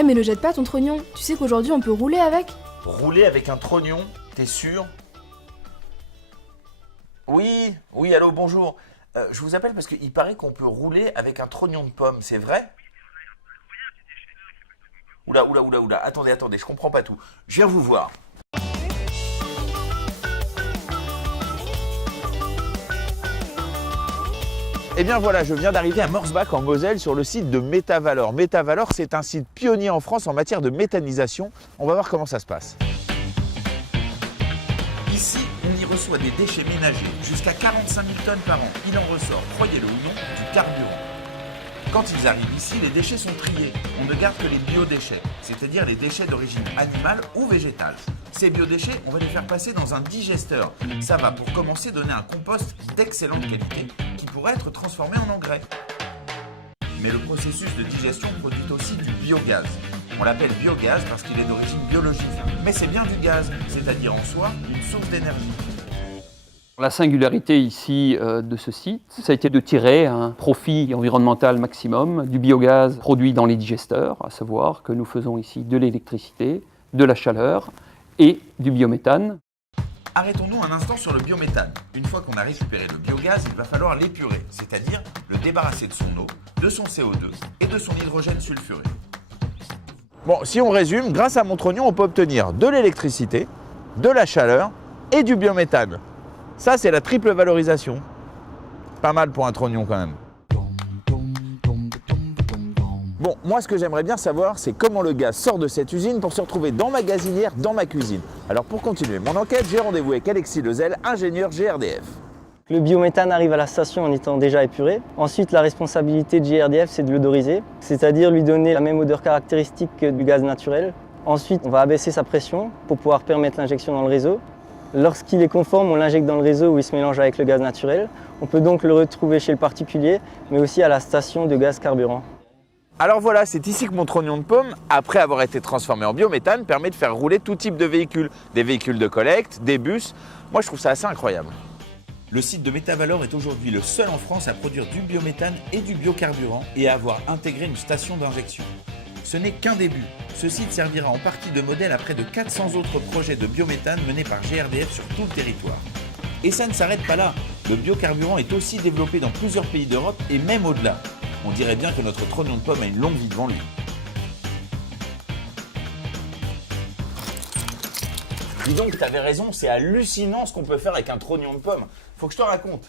Eh mais le jette pas ton trognon, tu sais qu'aujourd'hui on peut rouler avec? Rouler avec un trognon, t'es sûr? Oui, oui, allô, bonjour. Je vous appelle parce qu'il paraît qu'on peut rouler avec un trognon de pomme, c'est vrai? Oula, oula, oula, oula, attendez, attendez, je comprends pas tout. Je viens vous voir. Eh bien voilà, je viens d'arriver à Morsbach en Moselle sur le site de Métavalor. Métavalor, c'est un site pionnier en France en matière de méthanisation. On va voir comment ça se passe. Ici, on y reçoit des déchets ménagers, jusqu'à 45 000 tonnes par an. Il en ressort, croyez-le ou non, du carburant. Quand ils arrivent ici, les déchets sont triés. On ne garde que les biodéchets, c'est-à-dire les déchets d'origine animale ou végétale. Ces biodéchets, on va les faire passer dans un digesteur. Ça va, pour commencer, donner un compost d'excellente qualité qui pourrait être transformé en engrais. Mais le processus de digestion produit aussi du biogaz. On l'appelle biogaz parce qu'il est d'origine biologique. Mais c'est bien du gaz, c'est-à-dire en soi une source d'énergie. La singularité ici de ce site, ça a été de tirer un profit environnemental maximum du biogaz produit dans les digesteurs, à savoir que nous faisons ici de l'électricité, de la chaleur et du biométhane. Arrêtons-nous un instant sur le biométhane. Une fois qu'on a récupéré le biogaz, il va falloir l'épurer, c'est-à-dire le débarrasser de son eau, de son CO2 et de son hydrogène sulfuré. Bon, si on résume, grâce à mon trognon, on peut obtenir de l'électricité, de la chaleur et du biométhane. Ça, c'est la triple valorisation. Pas mal pour un trognon quand même. Bon, moi, ce que j'aimerais bien savoir, c'est comment le gaz sort de cette usine pour se retrouver dans ma gazinière, dans ma cuisine. Alors, pour continuer mon enquête, j'ai rendez-vous avec Alexis Lezel, ingénieur GRDF. Le biométhane arrive à la station en étant déjà épuré. Ensuite, la responsabilité de GRDF, c'est de l'odoriser, c'est-à-dire lui donner la même odeur caractéristique que du gaz naturel. Ensuite, on va abaisser sa pression pour pouvoir permettre l'injection dans le réseau. Lorsqu'il est conforme, on l'injecte dans le réseau où il se mélange avec le gaz naturel. On peut donc le retrouver chez le particulier, mais aussi à la station de gaz carburant. Alors voilà, c'est ici que mon trognon de pomme, après avoir été transformé en biométhane, permet de faire rouler tout type de véhicules. Des véhicules de collecte, des bus. Moi, je trouve ça assez incroyable. Le site de Métavalor est aujourd'hui le seul en France à produire du biométhane et du biocarburant et à avoir intégré une station d'injection. Ce n'est qu'un début. Ce site servira en partie de modèle à près de 400 autres projets de biométhane menés par GRDF sur tout le territoire. Et ça ne s'arrête pas là. Le biocarburant est aussi développé dans plusieurs pays d'Europe et même au-delà. On dirait bien que notre trognon de pomme a une longue vie devant lui. Dis donc, t'avais raison, c'est hallucinant ce qu'on peut faire avec un trognon de pomme. Faut que je te raconte.